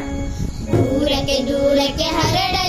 दूर के दूर के हर हरड़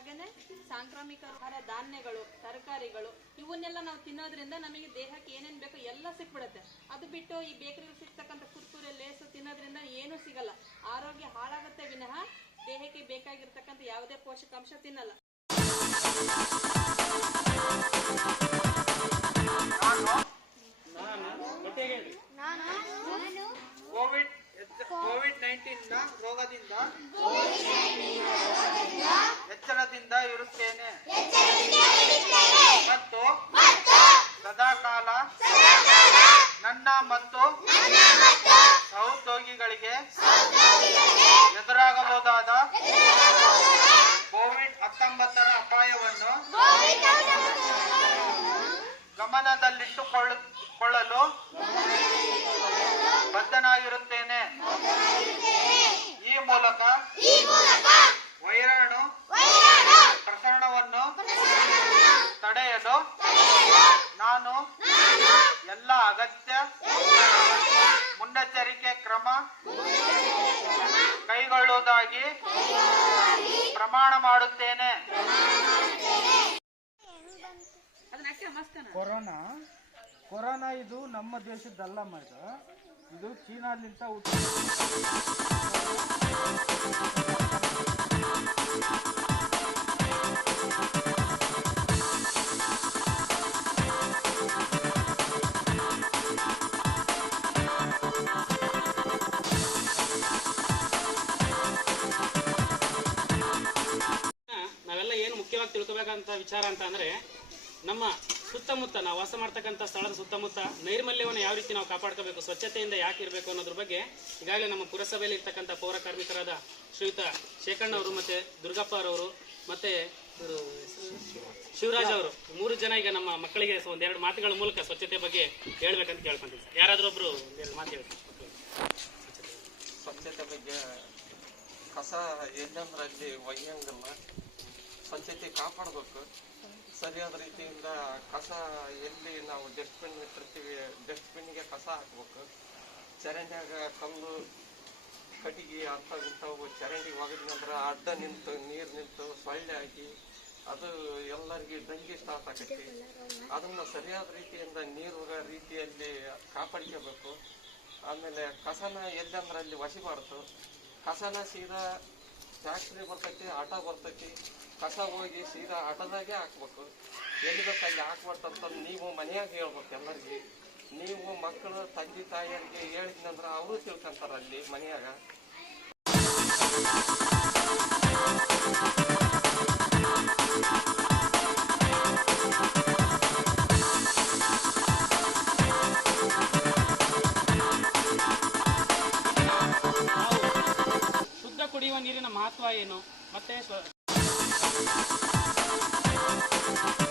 ಹಾಗೇನೆ ಸಾಂಕ್ರಾಮಿಕ ಆಹಾರ ಧಾನ್ಯಗಳು ತರಕಾರಿಗಳು ಇವನ್ನೆಲ್ಲ ನಾವು ತಿನ್ನೋದ್ರಿಂದ ನಮಗೆ ದೇಹಕ್ಕೆ ಏನೇನ್ ಬೇಕೋ ಎಲ್ಲ ಸಿಕ್ಬಿಡುತ್ತೆ. ಅದು ಬಿಟ್ಟು ಈ ಬೇಕರಿಲಿ ಸಿಗ್ತಕ್ಕಂಥ ಕುರ್ಕುರೆ ಲೇಸು ತಿನ್ನೋದ್ರಿಂದ ಏನೂ ಸಿಗಲ್ಲ. ಆರೋಗ್ಯ ಹಾಳಾಗುತ್ತೆ ವಿನಃ ದೇಹಕ್ಕೆ ಬೇಕಾಗಿರ್ತಕ್ಕಂಥ ಯಾವುದೇ ಪೋಷಕಾಂಶ ತಿನ್ನಲ್ಲ. ಕೋವಿಡ್ ನೈನ್ಟೀನ್ ರೋಗದಿಂದ, ಎಚ್ಚರದಿಂದ ಇರುತ್ತೇನೆ. ಮತ್ತು ಸದಾಕಾಲ, ನನ್ನ ಮತ್ತು ಸಹೋದ್ಯೋಗಿಗಳಿಗೆ ಎದುರಾಗಬಹುದಾದ ಕೋವಿಡ್ ಹತ್ತೊಂಬತ್ತರ ಅಪಾಯವನ್ನು ಗಮನದಲ್ಲಿಟ್ಟುಕೊಳ್ಳಲು ಬದ್ಧನಾಗಿರುತ್ತೇನೆ. ಮೂಲಕ ವೈರಾಣು ಪ್ರಸರಣವನ್ನು ತಡೆಯಲು ನಾನು ಎಲ್ಲ ಅಗತ್ಯ ಮುನ್ನೆಚ್ಚರಿಕೆ ಕ್ರಮ ಕೈಗೊಳ್ಳುವುದಾಗಿ ಪ್ರಮಾಣ ಮಾಡುತ್ತೇನೆ. ಕೊರೋನಾ? ಕೊರೋನಾ ಇದು ನಮ್ಮ ದೇಶದ್ದಲ್ಲ ಮಗ. ಇದು ಚೀನಾದಿಂದ ನಾವೆಲ್ಲ ಏನು ಮುಖ್ಯವಾಗಿ ತಿಳ್ಕೋಬೇಕಂತ ವಿಚಾರ ಅಂತ ಅಂದ್ರೆ ನಮ್ಮ ಸುತ್ತಮುತ್ತ ನಾವು ವಾಸ ಮಾಡ್ತಕ್ಕಂಥ ಸ್ಥಳದ ಸುತ್ತಮುತ್ತ ನೈರ್ಮಲ್ಯವನ್ನು ಯಾವ ರೀತಿ ನಾವು ಕಾಪಾಡ್ಕೋಬೇಕು, ಸ್ವಚ್ಛತೆಯಿಂದ ಯಾಕೆ ಇರಬೇಕು ಅನ್ನೋದ್ರ ಬಗ್ಗೆ ಈಗಾಗಲೇ ನಮ್ಮ ಪುರಸಭೆಯಲ್ಲಿ ಇರ್ತಕ್ಕಂಥ ಪೌರ ಕಾರ್ಮಿಕರಾದ ಶ್ರೀಯುತ ಶೇಖಣ್ಣ ಅವರು ಮತ್ತೆ ದುರ್ಗಪ್ಪ ಅವರು ಮತ್ತೆ ಶಿವರಾಜ್ ಅವರು, ಮೂರು ಜನ ಈಗ ನಮ್ಮ ಮಕ್ಕಳಿಗೆ ಒಂದೆರಡು ಮಾತುಗಳ ಮೂಲಕ ಸ್ವಚ್ಛತೆ ಬಗ್ಗೆ ಹೇಳ್ಬೇಕಂತ ಕೇಳ್ಕೊಂತೀನಿ ಸರ್. ಯಾರಾದ್ರೂ ಒಬ್ರು ಒಂದೆರಡು ಮಾತು ಹೇಳ್ತಾರೆ ಸ್ವಚ್ಛತೆ ಬಗ್ಗೆ ಕಸ ಎಲ್ಲಂದ್ರಲ್ಲಿ ಒಯ್ಯಂಗಲ್ಲ. ಸ್ವಚ್ಛತೆ ಕಾಪಾಡಬೇಕು. ಸರಿಯಾದ ರೀತಿಯಿಂದ ಕಸ ಎಲ್ಲಿ ನಾವು ಡಸ್ಟ್ಬಿನ್ ಇಟ್ಟಿರ್ತೀವಿ ಡಸ್ಟ್ಬಿನ್ಗೆ ಕಸ ಹಾಕ್ಬೇಕು. ಚರಂಡಿಯಾಗ ಕಲ್ಲು ಕಟ್ಟಿಗೆ ಅಂಥವು ಚರಂಡಿ ನಂತರ ಅಡ್ಡ ನಿಂತು, ನೀರು ನಿಂತು, ಸೊಳ್ಳೆ ಆಗಿ ಅದು ಎಲ್ಲರಿಗೆ ದಂಗೆ ಸ್ಟಾರ್ಟ್ ಆಗೈತಿ ಅದನ್ನ ಸರಿಯಾದ ರೀತಿಯಿಂದ ನೀರು ರೀತಿಯಲ್ಲಿ ಕಾಪಾಡ್ಕೋಬೇಕು. ಆಮೇಲೆ ಕಸನ ಎಲ್ಲಂದ್ರಲ್ಲಿ ವಶಿಬಾರ್ದು ಕಸನ ಸೀದಾ ಫ್ಯಾಕ್ಟ್ರಿ ಬರ್ತೈತಿ, ಆಟೋ ಬರ್ತೈತಿ. ಕಸ ಹೋಗಿ ಸೀದಾ ಆಟದಾಗೆ ಹಾಕ್ಬೇಕು. ಎಲ್ಲಿ ಬೇಕಲ್ಲಿ ಹಾಕ್ಬಾರ್ದಂತ ನೀವು ಮನೆಯಾಗ ಹೇಳ್ಬೇಕು ಎಲ್ಲರಿಗೆ. ನೀವು ಮಕ್ಕಳು, ತಂದೆ, ತಾಯಿಯರಿಗೆ ಹೇಳಿದ್ನಂದ್ರೆ ಅವರು ತಿಳ್ಕೊಂತಾರ ಅಲ್ಲಿ ಮನೆಯಾಗ. ಶುದ್ಧ ಕುಡಿಯುವ ನೀರಿನ ಮಹತ್ವ ಏನು? ಮತ್ತೆ なにそれ?